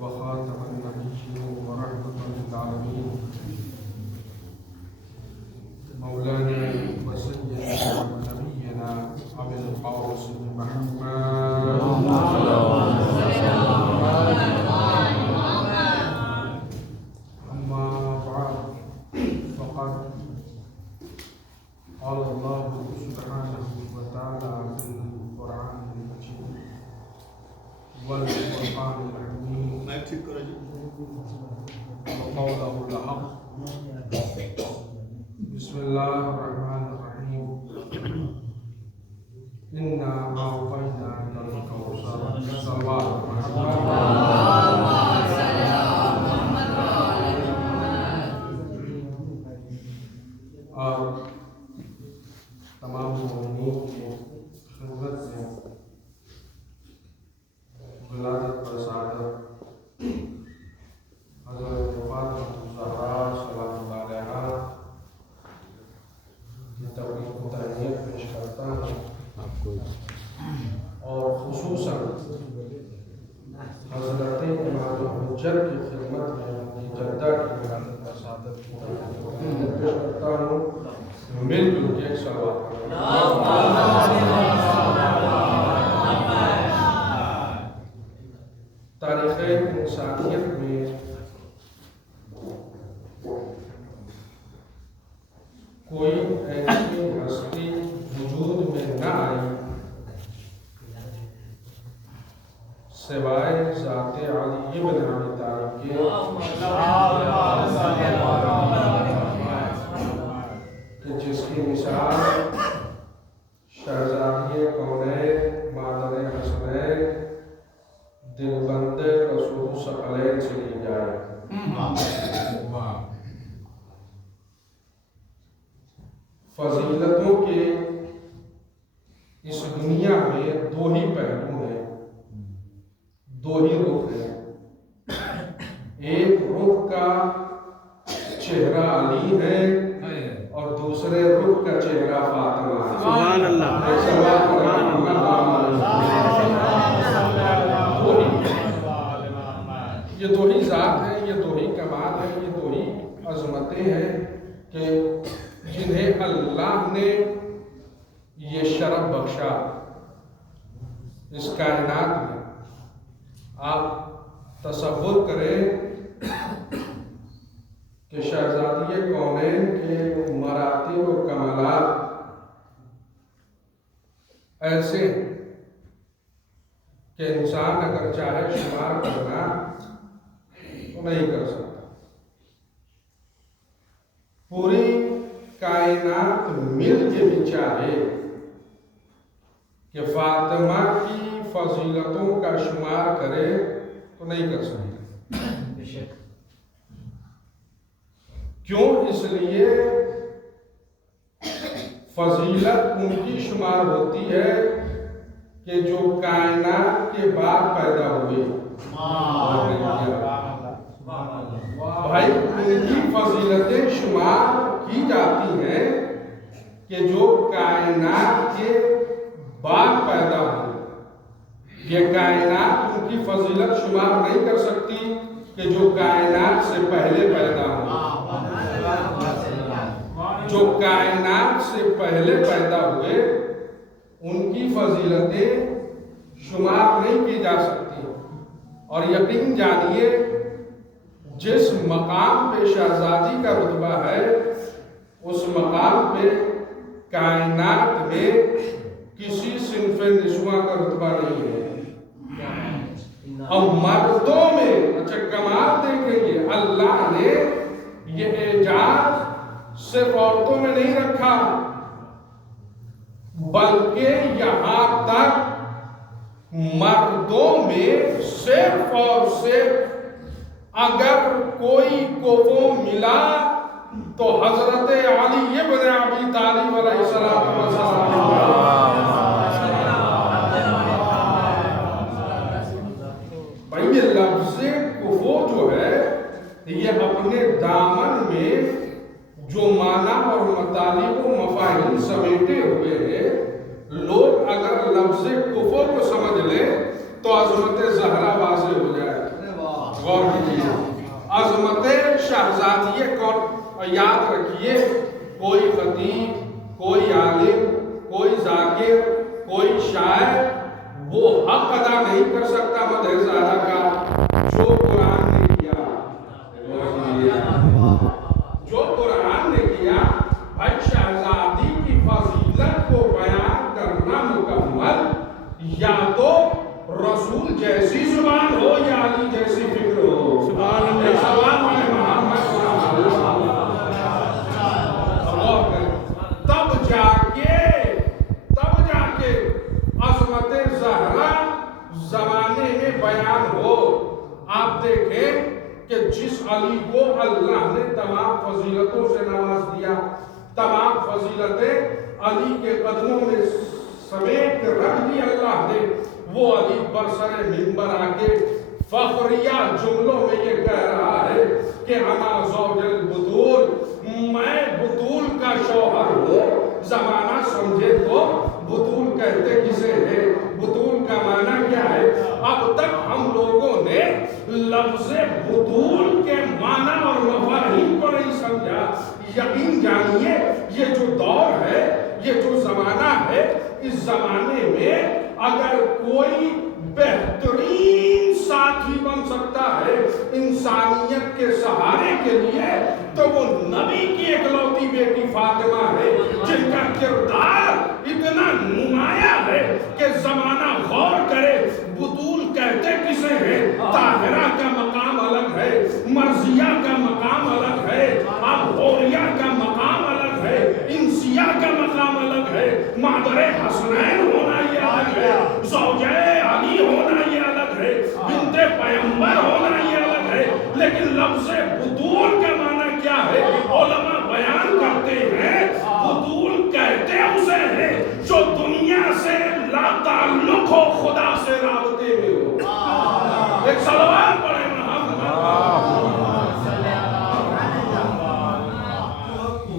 وخاتم النبيين ورحمة للعالمين مولانا وسيدنا ونبينا أبي القاسم محمد أما بعد فقد قال الله سبحانه وتعالى في القرآن المجيد والفرقان الحميد وقوله الحق بسم الله الرحمن الرحيم إنا أعطيناك الكوثر صلوات محمد اور تمام مومنین کی خدمت میں ولادت پر سعادت حضرت فاطمہ الزہرا سلام اللہ علیہا کی تبریک و تہنیت پیش کرتا ہوں اور خصوصاً حضرت امام الحجت کی خدمت میں ان کی جدہ کی ولادت پر سعادت کی تبریک پیش کرتا ہوں مل جل کے ایک صلوات تاریخ انسانیت میں کوئی ایسی ہستی وجود میں نہ آئی سوائے ذات علی بن ابی طالب کے کہ جس کی مثال شہزادی کونین مادر حسنین دلبند رسول ثقلین سے لی جائے فضیلتوں کے اس دنیا میں دو ہی پہلو ہیں، دو ہی رخ ہیں، ایک رخ کا چہرہ علی ہے اور دوسرے رخ کا چہرہ فاطمہ ہے۔ سبحان اللہ، یہ دو ہی ذات ہیں، یہ دو ہی کمال ہیں، یہ دو ہی عظمتیں ہیں کہ جنہیں اللہ نے یہ شرف بخشا اس کائنات میں۔ آپ تصور کریں کہ شہزادی کونین کے مراتب و کمالات ایسے کہ انسان اگر چاہے شمار کرنا تو نہیں کر سکتا۔ پوری کائنات مل کے بھی چاہے کہ فاطمہ کی فضیلتوں کا شمار کرے تو نہیں کر سکتے۔ کیوں؟ اس لیے فضیلت ان کی شمار ہوتی ہے کہ جو کائنات کے بعد پیدا ہوئے۔ بھائی ان کی فضیلتیں شمار کی جاتی ہیں کہ جو کائنات کے بعد پیدا ہوئے۔ یہ کائنات ان کی فضیلت شمار نہیں کر سکتی کہ جو کائنات سے پہلے پیدا ہوئے۔ جو کائنات سے پہلے پیدا ہوئے ان کی فضیلتیں شمار نہیں کی جا سکتی۔ اور یقین جانیے جس مقام پہ شہزادی کا رتبہ ہے اس مقام پہ کائنات میں کسی صنف نسواں کا رتبہ نہیں ہے۔ اور مردوں میں اچھا کمال دیکھیں گے، اللہ نے یہ اعجاز صرف عورتوں میں نہیں رکھا بلکہ یہاں تک مردوں میں صرف اور صرف اگر کوئی کو ملا تو حضرت علی بن ابی طالب علیہ السلام بھائی یہ لفظ کفو جو ہے یہ اپنے دامن میں جو معنی اور مطالب و مفاہیم سمیٹے ہوئے ہیں، لوگ اگر لفظ کفر کو سمجھ لیں تو عظمت زہرا واضح ہو جائے۔ اور یاد رکھیے کوئی خطیب، کوئی عالم، کوئی ذاکر، کوئی شاعر وہ حق ادا نہیں کر سکتا مدح زہرا کا جو قرآن نے کیا، جو قرآن نے کیا۔ بھائی شہزادی کی فضیلت کو بیان کرنا مکمل یا تو رسول جیسی زبان ہو یا علی جیسی فکر ہو۔ سبحان اللہ، سبحان اللہ، تب جا کے عظمت زہرا زمانے میں بیان ہو۔ آپ دیکھیں کہ جس علی کو اللہ نے تمام فضیلتوں سے نواز دیا، تمام فضیلتیں علی کے قدموں میں سمیٹ کے رکھ دی اللہ نے، وہ علی برسر منبر آ کے فخریہ جملوں میں یہ کہہ رہا ہے کہ انا زوج البطول، میں بطول کا شوہر ہوں۔ زمانہ سمجھے تو بطول کہتے کسے ہے، بطول کا معنی کیا ہے؟ اب تک ہم لوگوں نے لفظ بطول کے معنی اور مفاہیم کو نہیں سمجھا۔ یقین جانیے یہ جو دور ہے، یہ جو زمانہ ہے، اس زمانے میں اگر کوئی بہترین ساتھی بن سکتا ہے انسانیت کے سہارے کے لیے تو وہ نبی کی اکلوتی بیٹی فاطمہ ہے، جن کا کردار اتنا نمایاں ہے کہ زمانہ غور کرے۔ بطول کہتے کسے ہے؟ طاہرہ کا مقام الگ ہے، مرضیہ کا مقام الگ ہے، ابوریہ کا مقام الگ ہے، انسیہ کا مقام الگ ہے، مادر حسنین ہونا یہ الگ ہے، زوجہ علی ہونا یہ الگ ہے، بنت پیغمبر ہونا یہ الگ ہے۔ لیکن لفظ بطول کا معنی کیا ہے؟ علماء بیان کرتے ہیں بطول کہتے اسے ہے جو دنیا سے لا تعلق ہو، خدا سے رابطے میں ہو۔ ایک صلوات پڑھیں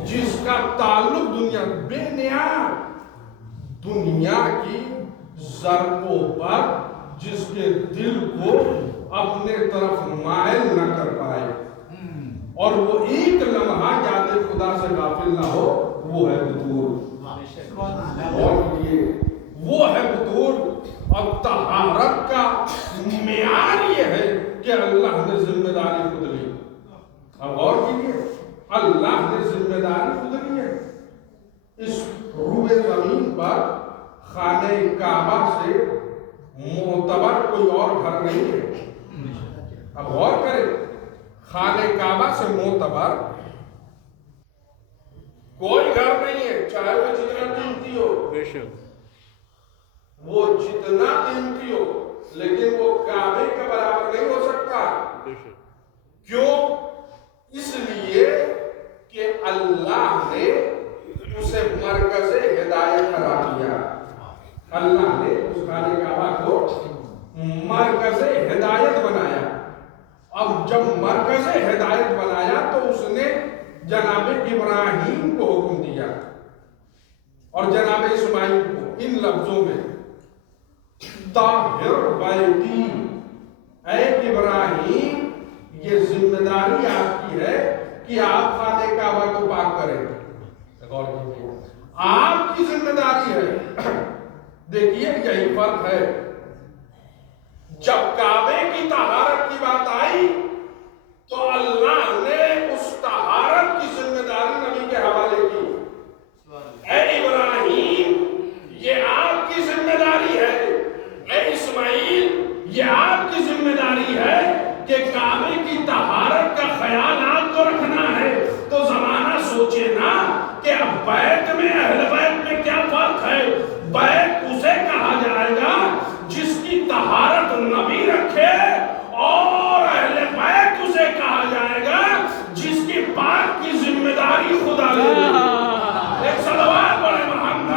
جس کا تعلق دنیا بے نیاز، دنیا کی ضربوں پر جس کے دل کو اپنے طرف مائل نہ کر پائے اور وہ ایک لمحہ یاد خدا سے غافل نہ ہو، وہ ہے بطول۔ اور وہ ہے بطول۔ اور طہارت کا معیار یہ ہے کہ اللہ نے ذمہ داری خود لی۔ اب غور کیجیے، اللہ نے ذمہ داری خود لی ہے۔ اس روئے زمین پر خانہ کعبہ سے معتبر کوئی اور گھر نہیں ہے۔ اب غور کریں، خانہ کعبہ سے معتبر کوئی گھر نہیں ہے، چاہے وہ جتنا قیمتی ہو، وہ جتنا قیمتی ہو، لیکن وہ کعبے کے برابر نہیں ہو سکتا۔ کیوں؟ اس لیے کہ اللہ نے اسے مرکز ہدایت قرار دیا۔ اللہ نے اس خانہ کعبہ کو مرکز ہدایت بنایا۔ اب جب مرکز ہدایت بنایا تو اس نے جناب ابراہیم کو حکم دیا اور جناب اسماعیل کو ان لفظوں میں، طاہر بیتی، اے ابراہیم یہ ذمہ داری آپ کی ہے کہ آپ خانہ کعبہ کو پاک کریں۔ آپ کی ذمہ داری ہے۔ دیکھیے یہی فرق ہے، جب کعبے کی طہارت کی بات آئی تو اللہ نے اس طہارت کی ذمہ داری نبی کے حوالے کی۔ اے ابراہیم یہ آپ کی ذمہ داری ہے، اے اسماعیل یہ آپ کی ذمہ داری ہے کہ کعبے کی طہارت کا خیال آپ کو رکھنا ہے۔ تو زمانہ سوچے نا کہ اب بیت میں اہل بیت میں کیا فرق ہے۔ بیت اسے کہا جائے گا جس کی طہارت نبی رکھے، اور اہل بیت اسے کہا جائے گا جس کی پاک کی ذمہ داری خدا لے۔ ایک صلوات پڑھیں محمد۔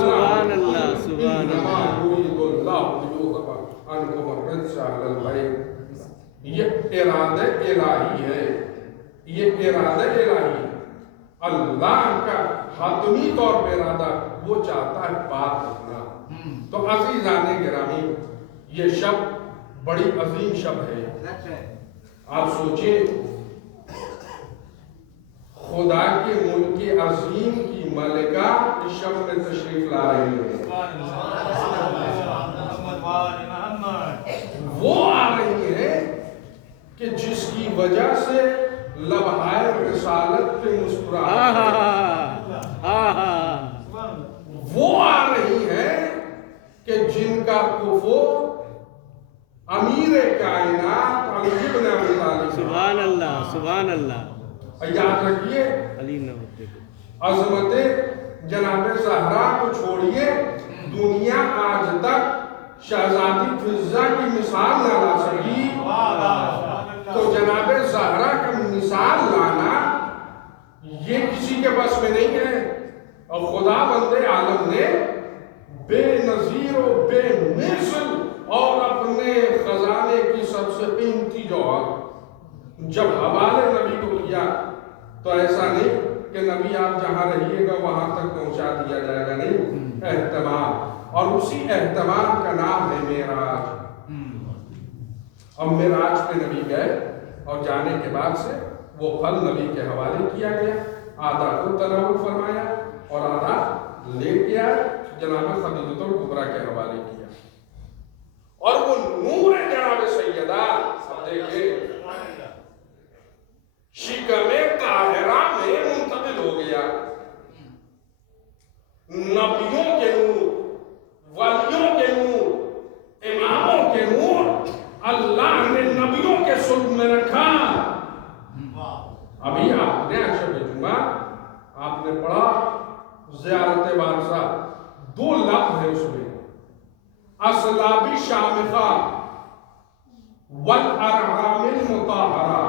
سبحان اللہ، سبحان اللہ۔ یہ ارادہ الہی ہے، یہ ارادہ الہی ہے۔ اللہ کا حتمی طور پہ ارادہ، وہ چاہتا ہے پاک رکھنا۔ تو عزیزان گرامی، یہ شب بڑی عظیم شب ہے۔ آپ سوچیں خدا کے ملک عظیم کی ملکہ اس شب میں تشریف لا رہی ہے. وہ آ رہی ہے کہ جس کی وجہ سے لمحۂ رسالت پہ مسکراہٹ. وہ آ رہی ہے کہ جن کا کفو امیر کائنات علی بن ابی طالب. سبحان اللہ سبحان اللہ. یاد رکھیے عظمت جناب زہرا کو چھوڑیے دنیا آج تک شہزادی فضہ کی مثال نہ لا سکی، تو جناب زہرا کا مثال لانا یہ کسی کے بس میں نہیں ہے. اور خدا بند عالم نے بے نظیر و بے مثل اور اپنے خزانے کی سب سے قیمتی جوہر جب حوالے نبی کو کیا تو ایسا نہیں کہ نبی آپ جہاں رہیے گا وہاں تک پہنچا دیا جائے گا، نہیں، اہتمام. اور اسی اہتمام کا نام ہے معراج. اب معراج پہ نبی گئے اور جانے کے بعد سے وہ پھل نبی کے حوالے کیا گیا، آدھا خود تناول فرمایا اور آدھا لے کے آئے جناب خدیجہ الکبریٰ کے حوالے کیا. اور وہ نور جناب سیدہ اب دیکھیں شکم طاہرہ میں منتقل ہو گیا. نبیوں کے نور، ولیوں کے نور، اماموں کے نور اللہ نے نبیوں کے صلب میں رکھا. ابھی آپ نے شب جمعہ آپ نے پڑھا زیارت وارثہ، 2 لفظ ہے اس میں، اصلاب شامخہ والارحام المطہرہ.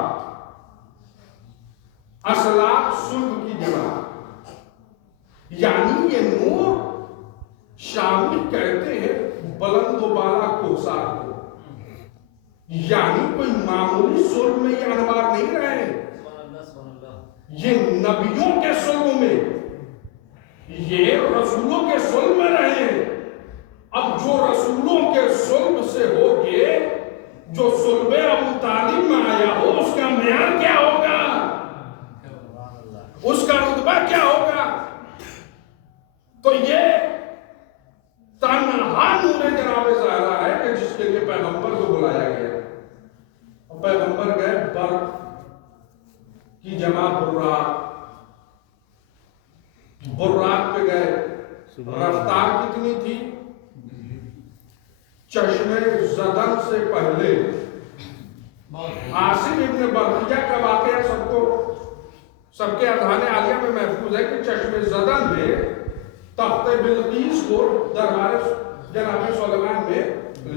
اصلاب صلب کی جمع، یعنی یہ نور شامخ کہتے ہیں بلند و بالا کوہسار کو، یعنی کوئی معمولی صلب میں یہ انوار نہیں رہے، یہ نبیوں کے صلب میں، یہ رسولوں کے صلب میں رہے. اب جو رسولوں کے صلب سے ہو کے جو صلب ابو طالب میں آیا ہو اس کا معیار کیا ہوگا، اس کا رتبہ کیا ہوگا. تو یہ تنہا نور جناب زہرا ہے کہ جس کے لیے پیغمبر کو بلایا گیا. اور پیغمبر گئے برق کی جمع براق، براق پہ گئے. رفتار کتنی تھی؟ چشمے زدن سے پہلے عاصم ابن برقیہ کا واقعہ سب کے اذہان عالیہ میں محفوظ ہے کہ چشمے زدن میں تخت بلقیس کو دربار جناب سلیمان میں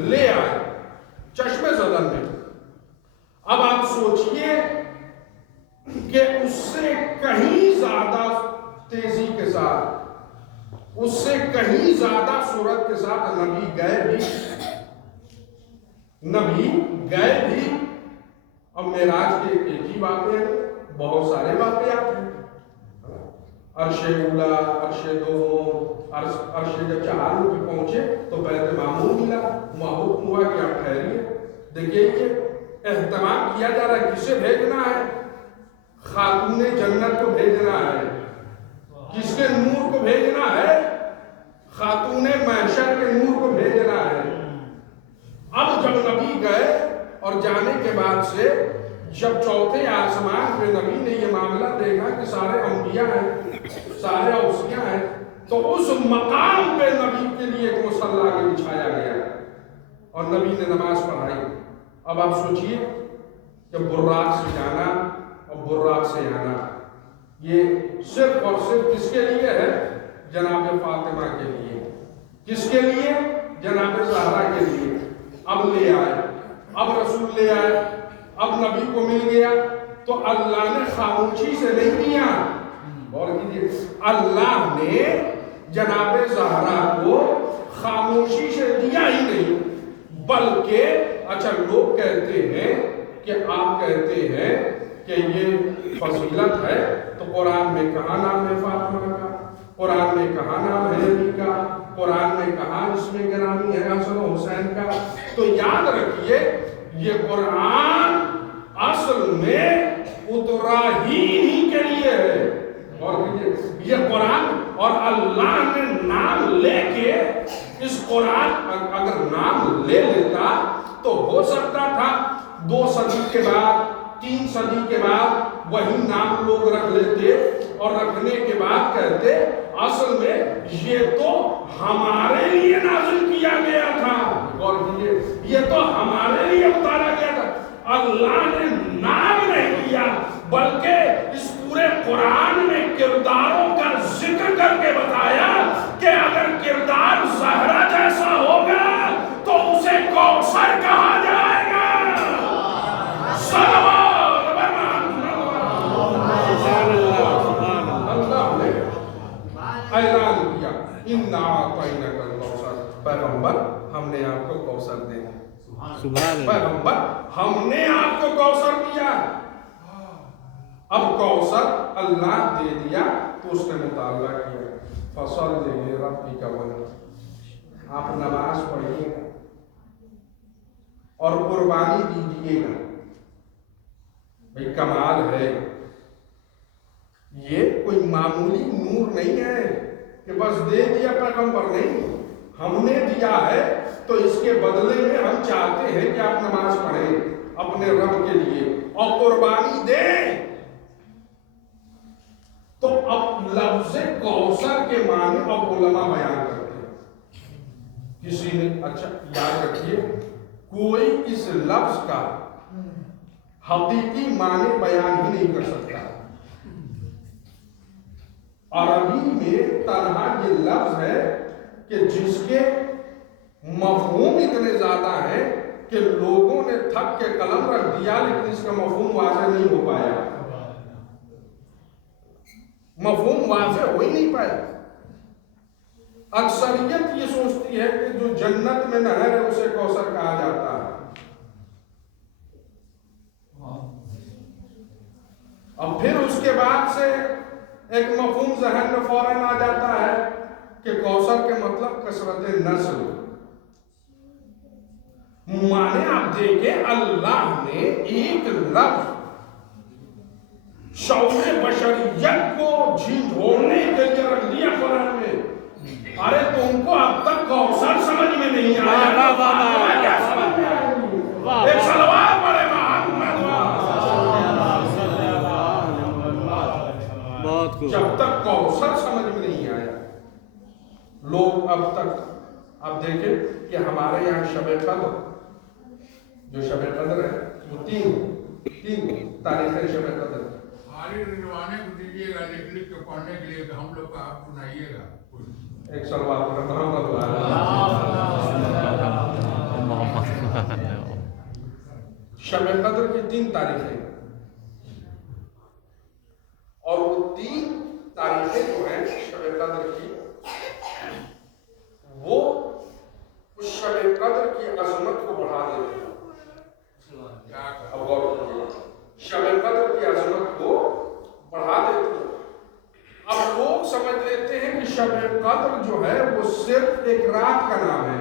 لے آئے، چشمے زدن میں. اب آپ سوچئے کہ اس سے کہیں زیادہ تیزی کے ساتھ، اس سے کہیں زیادہ صورت کے ساتھ نبی گئے بھی. اب معراج کے ایک ہی واقعے ہیں، بہت سارے واقعات ہیں. عرش اولا، عرش دوم، عرش جب چہاروں پہ پہنچے تو بیت معمور ملا، وہاں حکم ہوا کہ آپ ٹھہریے. دیکھیے یہ اہتمام کیا جا رہا ہے، کسے بھیجنا ہے؟ خاتون جنت کو بھیجنا ہے. کس کے نور کو بھیجنا ہے؟ خاتون محشر کے نور کو بھیجنا ہے. اب جب نبی گئے اور جانے کے بعد سے جب چوتھے آسمان پہ نبی نے یہ معاملہ دیکھا کہ سارے انبیاء ہیں، سارے اوصیاء ہیں، تو اس مقام پہ نبی کے لیے ایک مصلی کے بچھایا گیا اور نبی نے نماز پڑھائی. اب آپ سوچئے کہ براق سے جانا اور براق سے آنا یہ صرف اور صرف کس کے لیے ہے؟ جناب فاطمہ کے لیے. کس کے لیے؟ جناب زہرا کے لیے. اب لے آئے، اب رسول لے آئے، اب نبی کو مل گیا. تو اللہ نے خاموشی سے نہیں دیا، اور کیجئے اللہ نے جناب زہرا کو خاموشی سے دیا ہی نہیں، بلکہ اچھا لوگ کہتے ہیں کہ آپ کہتے ہیں کہ یہ فضیلت ہے، تو قرآن میں کہاں نام ہے فاطمہ کا، قرآن میں کہاں نام ہے علی کا، قرآن میں کہاں اس میں گرامی ہے حسن و حسین کا. تو یاد رکھیے یہ قرآن اصل میں اترا ہی انہی کے لیے ہے. اور یہ قرآن اور اللہ نے نام لے کے اس قرآن اگر نام لے لیتا تو ہو سکتا تھا 2 صدی کے بعد 3 صدی کے بعد وہی نام لوگ رکھ لیتے اور رکھنے کے بعد کہتے اصل میں یہ تو ہمارے لیے نازل کیا گیا تھا اور یہ تو ہمارے لیے اتارا گیا تھا. اللہ نے نام نہیں کیا بلکہ اس پورے قرآن میں کرداروں کا ذکر کر کے بتایا کہ اگر کردار زہرا جیسا ہوگا تو اسے کوثر کہا جائے گا. اللہ نے اعلان کیا اِنَّا أَعْطَيْنَاكَ الْكَوْثَرَ. پیغمبر ہم نے آپ کو کوثر دیا. پیغمبر ہم نے آپ کو کوثر دیا. اب کوثر اللہ دے دیا تو اس نے مطالبہ کیا فَصَلِّ لِرَبِّكَ وَانْحَرْ. آپ نماز پڑھیے گا اور قربانی دیجیے گا. بھئی کمال ہے. یہ کوئی معمولی نور نہیں ہے کہ بس دے دیا پیغمبر. نہیں, ہم نے دیا ہے تو اس کے بدلے میں ہم چاہتے ہیں کہ آپ نماز پڑھیں اپنے رب کے لیے اور قربانی دیں. تو اب لفظ کوثر کے معنی اب علماء بیان کرتے ہیں. کسی نے اچھا یاد رکھیے کوئی اس لفظ کا حقیقی معنی بیان ہی نہیں کر سکتا. عربی میں تنہا یہ لفظ ہے کہ جس کے مفہوم اتنے زیادہ ہیں کہ لوگوں نے تھک کے قلم رکھ دیا لیکن اس کا مفہوم واضح نہیں ہو پایا. مفہوم واضح ہو ہی نہیں پایا. اکثریت یہ سوچتی ہے کہ جو جنت میں نہر ہے اسے کوثر کہا جاتا ہے. اب پھر اس کے بعد سے ایک مفہوم ذہن میں فوراً آ جاتا ہے کہ کوثر کے مطلب کثرت نسل. معنی آپ دیکھیں اللہ نے ایک لفظ شعور بشریت کو جھنجھوڑنے کے لیے رکھ دیا قرآن میں. ارے تم کو اب تک کوثر سمجھ میں نہیں آیا کیا سمجھ میں آئے گی؟ ایک صلوات پڑھے جب تک کوثر سمجھ میں نہیں آیا. لوگ اب تک اب دیکھیں کہ ہمارے یہاں شب قدر جو شب قدر ہے وہ تین تاریخیں شب قدر. ہماری رضوانے کو دیجیے گا لکھ کے پڑھنے کے لیے کہ ہم لوگ کا آپ سنائیے گا. ایک صلوات پر محمد شب قدر کی 3 تاریخیں اور وہ 3 تاریخیں جو ہیں شب قدر کی وہ اس شب قدر کی عظمت کو بڑھا دیتے ہیں. اب غور کیجیے شب قدر کی عظمت کو بڑھا دیتے ہیں. اب لوگ سمجھ لیتے ہیں کہ شب قدر جو ہے وہ صرف ایک رات کا نام ہے.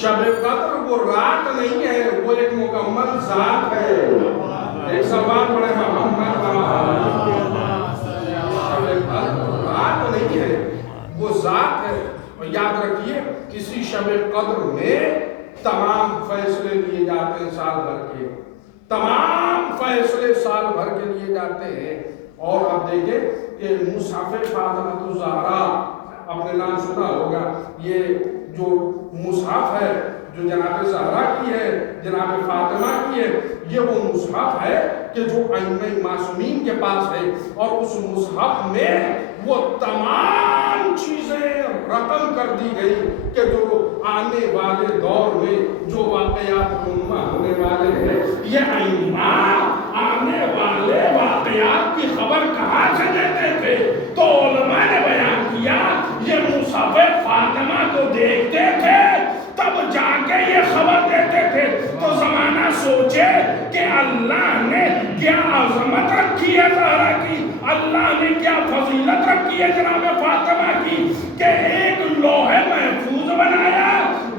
شب قدر وہ رات نہیں ہے وہ ایک مکمل ذات ہے. ایک سوال بڑے محمد شب قدر رات نہیں ہے وہ ذات ہے. اور یاد رکھیے کسی شب قدر میں تمام فیصلے لیے جاتے ہیں سال بھر کے. تمام فیصلے سال بھر کے لیے جاتے ہیں. اور آپ دیکھیں کہ مصحف فاطمہ الزہرا آپ نے نام سنا ہوگا. یہ جو مصحف ہے جو جناب زہرا کی ہے جناب فاطمہ کی ہے یہ وہ مصحف ہے کہ جو ائمہ معصومین کے پاس ہے. اور اس مصحف میں وہ تمام چیزیں رقم کر دی گئی کہ جو آنے والے دور میں جو واقعات رونما ہونے والے ہیں یہ ائمہ آنے والے واقعات کی خبر کہاں سے دیتے تھے. تو علماء نے بیان کیا یہ مصحف فاطمہ کو دیکھتے تھے تب جا کے یہ خبر دیتے تھے. تو زمانہ سوچے کہ اللہ نے کیا عظمت رکھی ہے زہرا کی, اللہ نے کیا فضیلت رکھی ہے جناب فاطمہ کی کہ ایک لوح محفوظ بنایا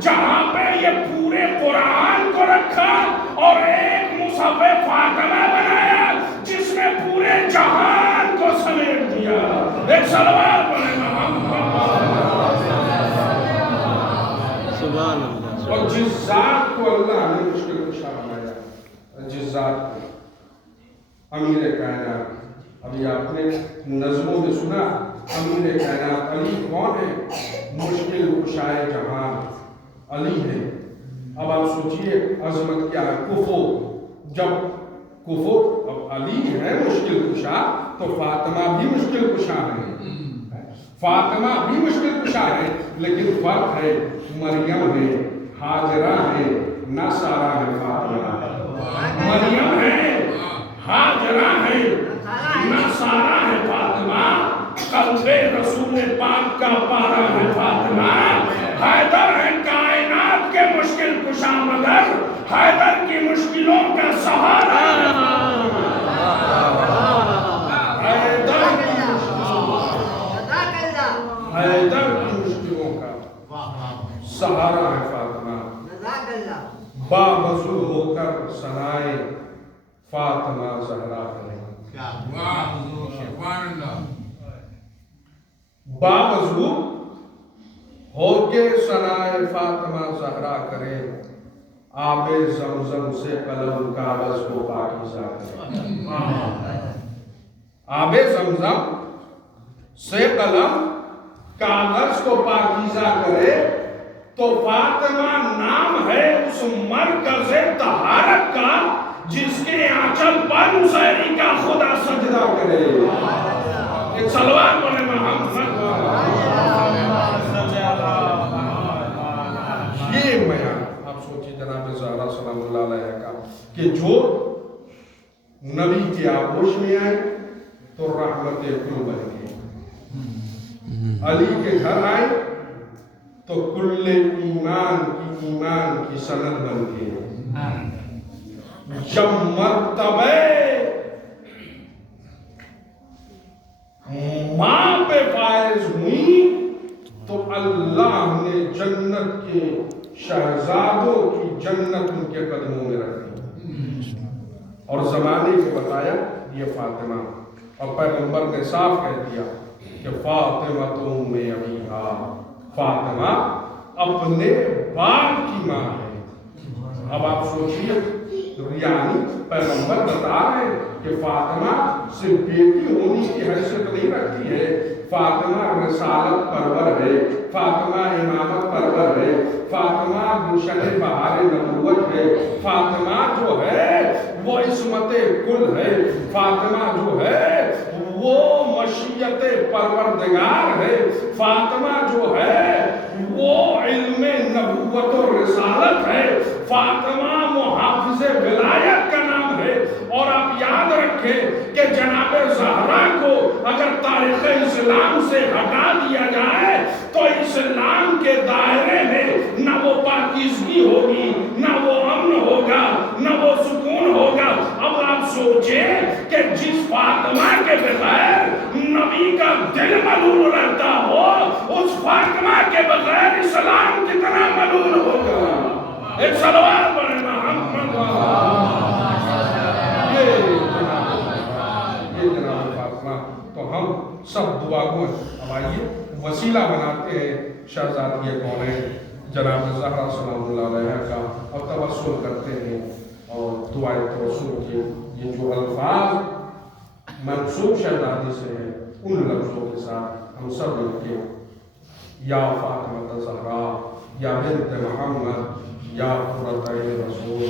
جہاں پہ یہ پورے قرآن جزات کو اللہ نے مشکل کشا بنایا، جزات کو۔ امیر کائنات، ابھی آپ نے نظموں میں سنا امیر کائنات علی کون ہے؟ مشکل کشائے جہاں علی ہے۔ اب آپ سوچئے عظمت کیا ہے، کفو، جب کفو، اب علی ہے مشکل کشا تو فاطمہ بھی مشکل کشا ہے، فاطمہ بھی مشکل کشا ہے، لیکن فرق ہے مریم ہے، ہاجرہ ہے، نہ سارا ہے فاطمہ۔ مریم ہے، ہاجرہ ہے، نہ سارا ہے فاطمہ، قلب رسول پاک کا پارا ہے فاطمہ۔ حیدر ہے کائنات کے مشکل کشا مگر حیدر کی مشکلوں کا سہارا ہے حیدر کی مشکلوں کا سہارا ہے فاطمہ۔ باوضو ہو کر ثنائے فاطمہ زہرا کریں، باوضو ہو کے ثنائے فاطمہ زہرا کریں، آب زمزم سے قلم کاغذ کو پاکیزہ کریں، آب زمزم سے قلم کاغذ کو پاکیزہ کرے تو فاطمہ نام ہے اس مرکز طہارت کا جس کے آنچل پر نصیری کا خدا سجدہ کرے۔ ایک صلوات بولے محمد، یہ بیان آپ سوچیں جناب زہرا سلام اللہ علیہ کا کہ جو نبی کی آغوش میں آئے تو رحمت کل بن گئے، علی کے گھر آئے تو کل ایمان کی سند بن گئے، جب مرتبہ ماں پہ فائز ہوئی تو اللہ نے جنت کے شہزادوں کی جنت ان کے قدموں میں رکھ دی اور زمانے کو بتایا یہ فاطمہ، اور پیغمبر نے صاف کہہ دیا کہ فاطمہ تم میں ابیہا، فاطمہ اپنے باپ کی ماں ہے۔ اب آپ سوچئے یعنی پیغمبر بتا رہے کہ فاطمہ صرف بیٹی ہونے کی حیثیت نہیں رکھتی ہے، فاطمہ رسالت پرور ہے، فاطمہ امامت پرور ہے، فاطمہ گلشن بہار نبوت ہے، فاطمہ جو ہے وہ عصمت کل ہے، فاطمہ جو ہے وہ مشیت پروردگار ہے، فاطمہ جو ہے وہ علم نبوت و رسالت ہے، فاطمہ محافظ ولایت کا نام ہے۔ اور آپ یاد رکھیں کہ جناب زہرا کو اگر تاریخ اسلام سے ہٹا دیا جائے تو اسلام کے دائرے میں نہ وہ پاکیزگی ہوگی، نہ وہ امن ہوگا، نہ وہ سکون ہوگا۔ اب آپ سوچیں کہ جس فاطمہ کے بغیر نبی کا دل ملول رہتا ہو، اس فاطمہ کے بغیر اسلام کتنا ملول ہوگا۔ ایک صلوات پڑھیں محمد، یہ جناب فاطمہ۔ تو ہم سب دعا کو اب آئیے وسیلہ بناتے ہیں شہزادی کونین جناب زہرا سلام اللہ علیہ کا، اور توسل کرتے ہیں اور دعائے توسل کے یہ جو الفاظ منسوب شہزادی سے ہیں ان لفظوں کے ساتھ ہم سب مل کے یا فاطمہ زہرا، یا بنت محمد، یا قرۃ عین رسول